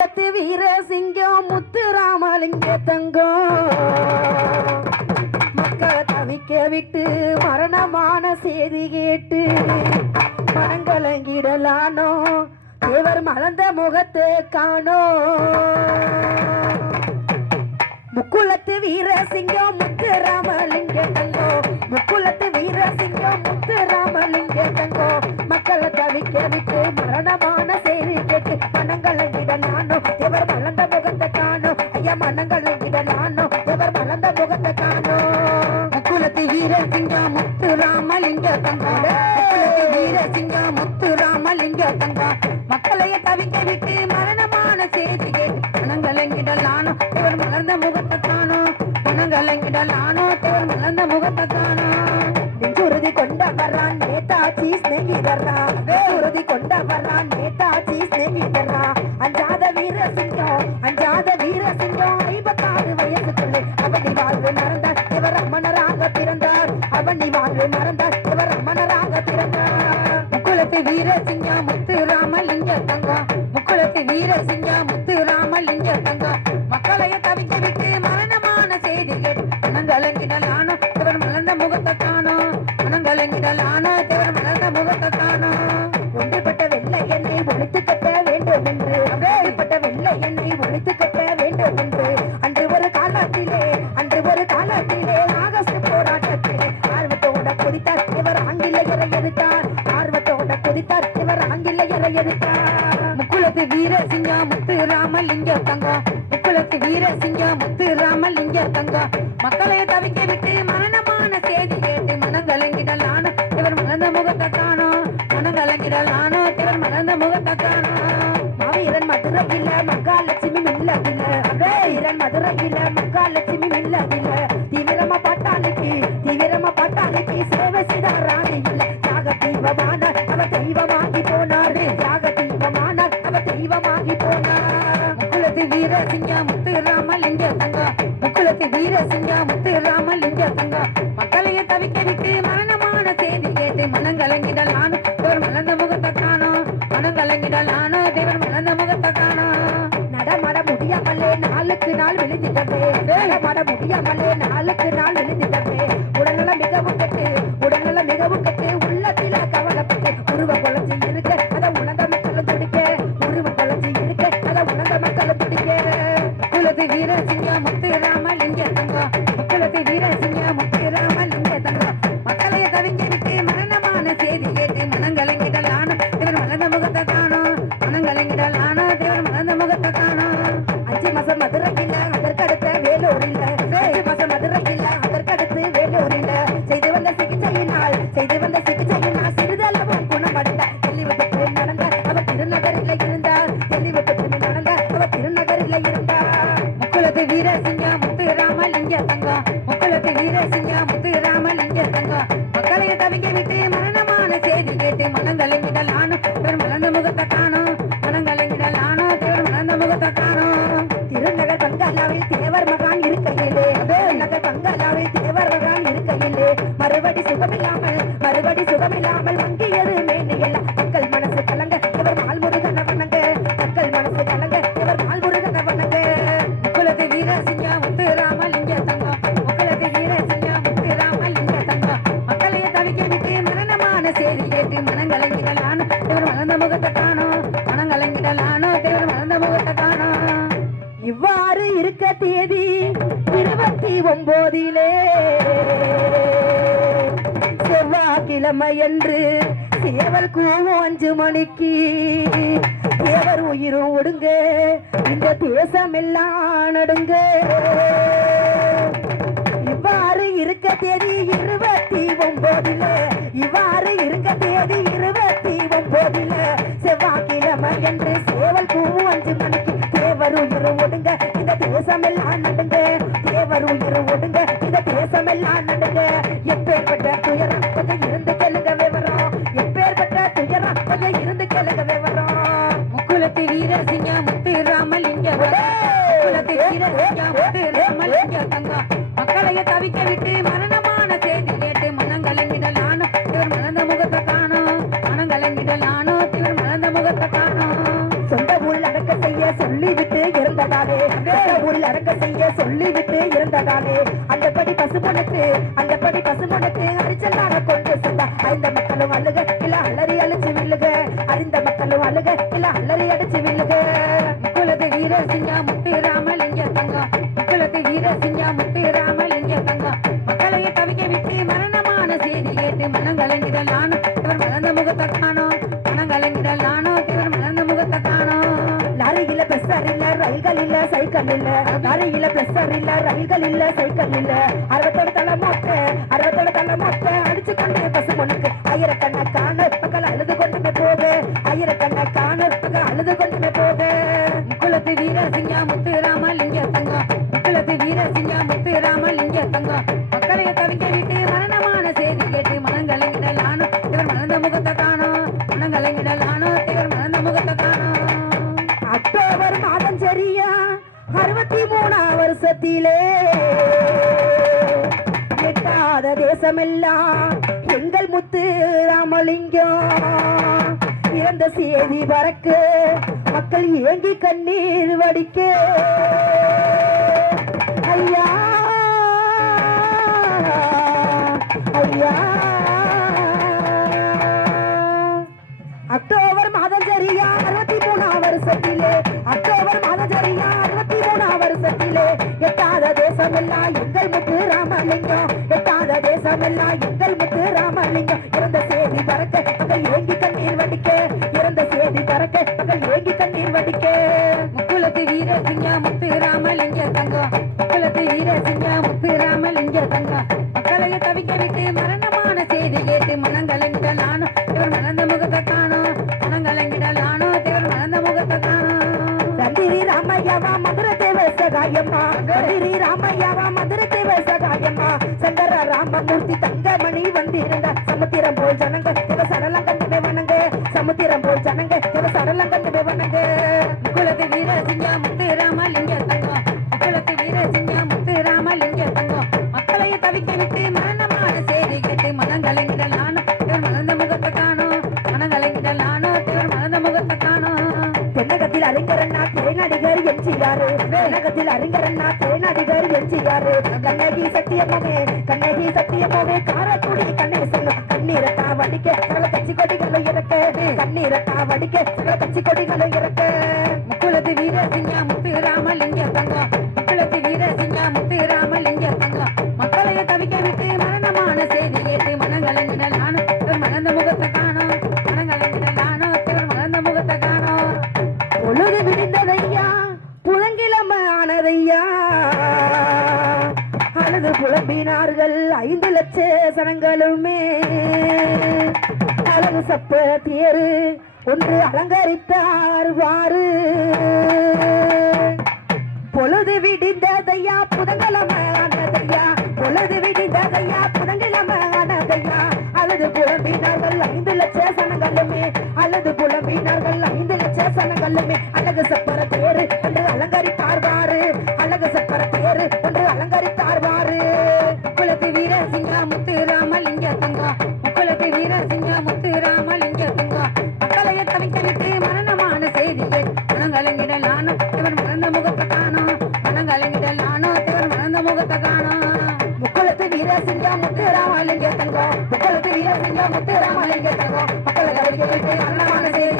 பத்து வீர சிங்கம் முத்து ராமலிங்க தங்கம். மக்களை தவிக்க விட்டு மரணமான செய்தி கேட்டு மனங்கலங்கிடலானோ இவர் மலர்ந்த முகத்தை காணோ முக்குளத்து வீர சிங்கம் முத்து ராமலிங்க தங்கோ முக்குளத்து வீர சிங்கம் முத்து ராமலிங்க தங்கோ மக்களை தவிக்க விட்டு மரணமான காணோம் ஐயா மனங்கலங்கிட நானோ இவர் மலர்ந்த முகத்தை காணும் முக்குளத்து வீர சிங்கம் அவனி வாழ்வு மறந்தார் இவர் அம்மனராக பிறந்தார். முக்குளத்து வீர சிங்கா முத்து ராமலிங்க தங்கம் முக்குளத்து வீர சிங்கா முத்து ராமலிங்க தங்கம் மக்களைய இவர் ஆங்கிலேயரை எதிர்த்தா முக்குளத்து வீர சிங்கம் முத்து ராமலிங்க தங்கம் முக்குளத்து வீர சிங்கம் முத்து ராமலிங்க தங்கம் மக்களை தவிக்க விட்டு மரணமான செய்தி கேட்டு மனங்கலங்கிடலானோ இவர் மறந்த முகத்தை காணோம் மனங்கலங்கிடலானோ இவர் மறந்த முகத்தை காணோம் மாவீரன் மதுரையில் மகாலட்சுமி மில்லதில்லை வீரன் மதுரையில் மகாலட்சுமி மில்லதில்லை போனார் வீர சிங்கா முத்து ராமலிங்க தங்கம் முக்குளத்து வீர சிங்கா முத்து ராமலிங்க தங்கம் மக்களையே தவிக்க விட்டு மரணமான செய்தி கேட்டு மனங்கலங்கிடலானோ தேவர் மலர்ந்த முகத்தை காணோம் மனங்கலங்கிடலானோ தேவர் மலர்ந்த முகத்தை காணோம் நடமட முடியாமலே நாளுக்கு நாள் விழுந்துட்டே நடமட முடியாமலே நாளுக்கு நாள் விழுந்துட்டே தவிக்க விட்டு தேதி இருபத்தி ஒன்பதிலே செவ்வாய்க்கிழமை என்று சேவல் கூவும் அஞ்சு மணிக்கு. தேவர் உயிரும் ஒடுங்க இந்த தேசம் எல்லாம் நடுங்க. இவ்வாறு இருக்க தேதி இருபத்தி ஒன்பதுல இவ்வாறு இருக்க தேதி இருபத்தி ஒன்பதுல செவ்வாய்க்கிழமை என்று சேவல் கூவும் அஞ்சு மணிக்கு. தேவர் உயிரும் ஒடுங்க தேசமெல்லாம் நடந்து தேவரும் ஒடுங்க. இந்த தேசமெல்லாம் நடந்து சொல்லிவிட்டு இறந்ததாலே அந்தபடி பசுமனுக்கு அந்தபடி பசுமனுக்கு அரிச்சலாக கொண்டு சென்ற வச்சு கொண்டே பசு பொண்ணுக்கு ஆயிரக்கணக்கான இறந்த சேதி பறக்க. மக்கள் ஏங்கி கண்ணீர் வடிக்க. ஐயா. ஐயா. அக்டோபர் மாதம் சரியா அறுபத்தி மூணாம் வருஷத்திலே. அக்டோபர் மாதம் சரியா அறுபத்தி மூணாம் வருஷத்திலே. எட்டாத தேசமெல்லாம் எங்கள் முத்து ராமலிங்கம். எட்டாத தேசமெல்லாம் எங்கள் முத்து ராமலிங்கம். வடிக்க முக்குளத்து வீர சிங்கா முத்து ராமலிங்க தங்கம். முக்குளத்து வீர சிங்கா முத்து ராமலிங்க தங்கம். மக்களையே தவிக்க விட்டு மரணமான செய்தி கேட்டு மனம் நானும் இவர் மறந்த முகத்தை காணோம். மனம் நானும் இவர் மறந்த முகத்தை காணோம். தந்திரி ராமையாவா மதுர தேவ சகாயம்மா. தந்திரி ராமையாவா மதுர தேவ சகாயம்மா. சங்கர ராமமூர்த்தி தங்கமணி வந்திருந்த சமுத்திரம் போல் ஜனங்க இவ சடலம் கண்டு வணங்க. சமுத்திரம் போல் ஜனங்க எம்ஜிஆர். தென்னகத்தில் அறிஞரண்ணா தேநடிகர் எம்ஜிஆர். கண்ணகி சத்தியமே கண்ணகி சத்தியமாவே காரக்குடி கணேசன் கண்ணீரை தாவடிக்க சில கட்சி கொடிகளை இறக்க. கண்ணீரை தாவடிக்க சில கட்சி கொடிகளை இறக்க. முக்குலத்து வீர சிங்கா வசனங்களுமே. அழகு சப்ப தேரு ஒன்று அலங்கரித்தார் வாரு பொழுது விடிந்ததையா புதங்கலமான சனங்களுமே அழுது புலம்பினார்கள். ஐந்து லட்ச சனங்களுமே அழகு சப்பர தேரு என்று அலங்கரித்தார் வாரு அழகு சப்பர தேரு என்று அலங்கரித்தார் வாரு வீர சிங்கா முத்து ராமலிங்க தங்கம் குலத்து வீர சிங்கா முத்து ராமலிங்க தங்கம் மக்களையே தவிக்க மரணமான செய்தி மனங்கலங்கிடலானோ இவன் மறந்த முகத்தை காணோம் மனம் கலங்கிட மறந்த முகத்தை காணோம் முக்குளத்து வீரசிங்கா முத்து ராமலிங்க தங்கம் முக்குளத்து வீரசிங்கா முத்து ராமலிங்க தங்கம் மக்களை விட்டு அன்னமான செய்தி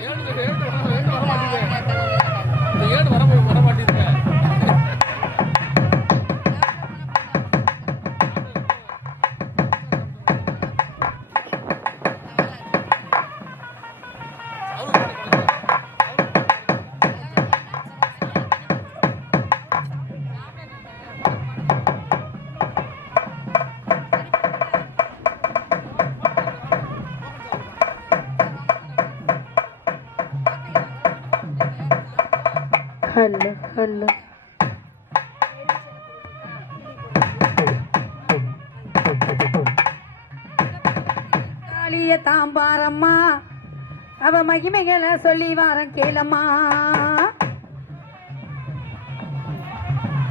ಹೇಳಿದ್ರು ಹೇಳಿದ್ರು ஹல்லு ஹல்லு காளிய தாம்பாரம்மா அவ மகிமைகளை சொல்லி வாரம் கேளம்மா.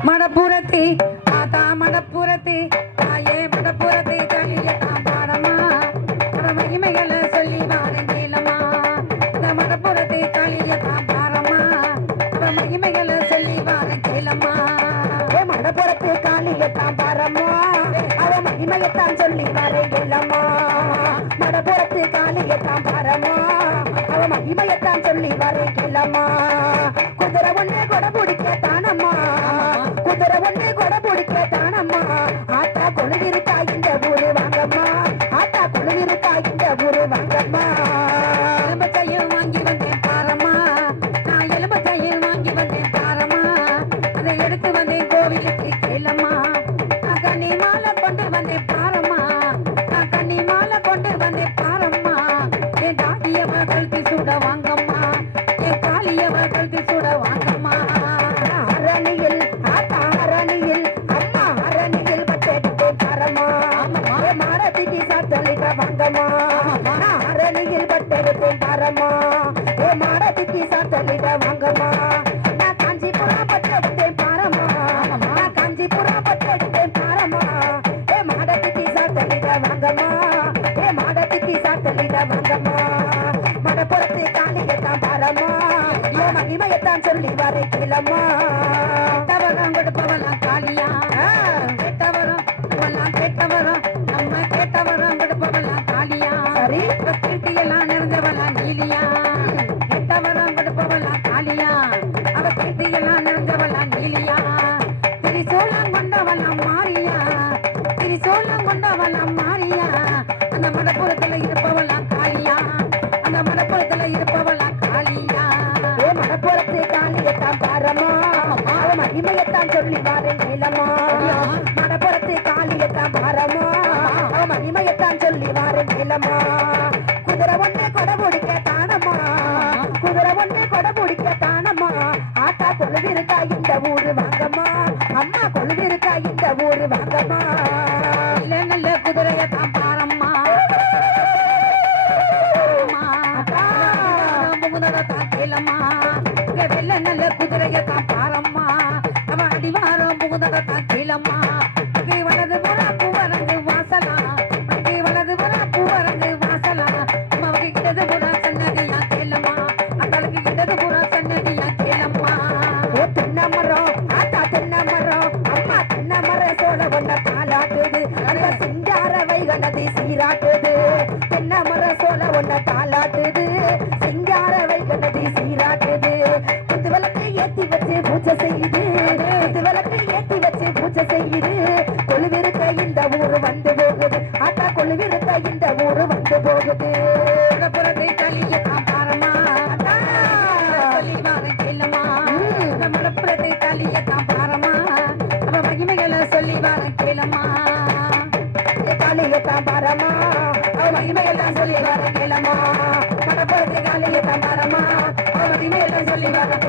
மடப்புறத்தி மாதா மடப்புறத்தி ஆயே மடப்புறத்தி காளிய தாம்பாரம்மா அவ மகிமைகளை மகிமையத்தான் பாரம்மா. அவ மகிமையத்தான் சொல்லி வரையுள்ளம்மா மடபுறத்து காளியத்தான் பாரம்மா. அவ மகிமையத்தான் சொல்லி வரைக்குள்ளம்மா குதிரை ஒண்ணு கொடை பிடிக்க தானம்மா. மனப்புறத்தை காண்டியத்தான் பாரமா? மகிமையத்தான் சொல்லி வரைக்கிலம்மா தவறாங்க நீளமா மகிமையத்தான் சொல்லி பாரு நீளமா மனப்புறத்து காலியத்தான் பாரமா? மகிமையத்தான் சொல்லி பாரு நீளமா குதிரை ஒண்ணு கொடை பிடிக்க தானமா? குதிரை ஒண்ணு கொடை பிடிக்க தானமா? ஆத்தா கொழுவிருக்கா இந்த ஊரு உதவ காட்டிலம்மா போகுது. அட்டா கொள்ளு விருத்த இந்த ஊரு வந்து போகுது. புறத்தை தள்ளிய தாம்பாரமா சொல்லி வாரம் கேளமா புறத்தை தள்ளிய தாம்பாரமா அவ மகிமைகளை சொல்லி வாரம் கேளமா தள்ளிய தாம்பாரமா அவ மகிமையெல்லாம் சொல்லி வாரம் கேளமா மனப்புறத்தை தள்ளிய தாம்பாரமா அவ மகிமையெல்லாம் சொல்லி வாரம்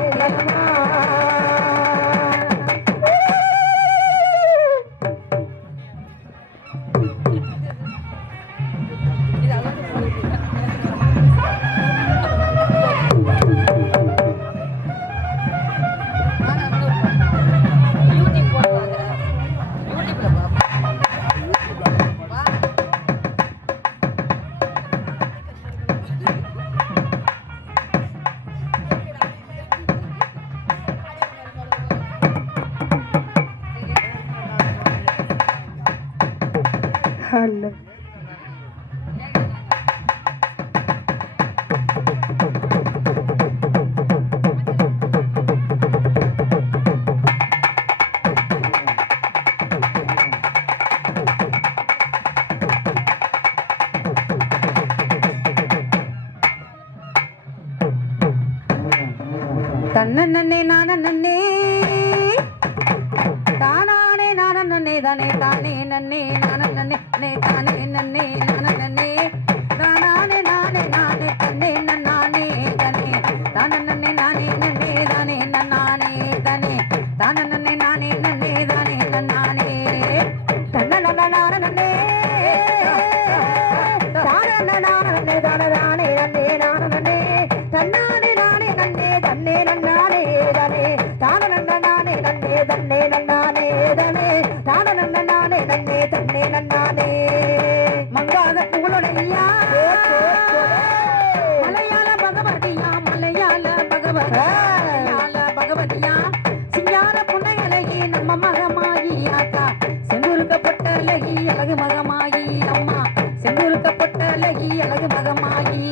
மகமாயி மகமாகி மகமாயி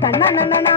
தன்னே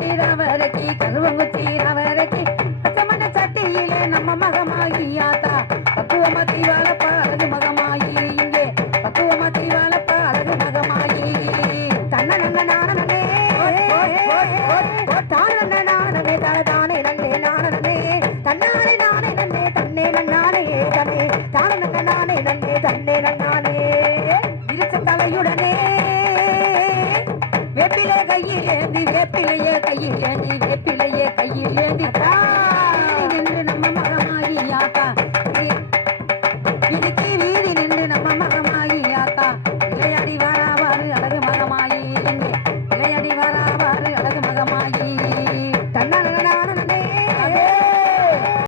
கருவங்குச்சி கையிலேந்தி வேப்பிலைய கையிலேந்தி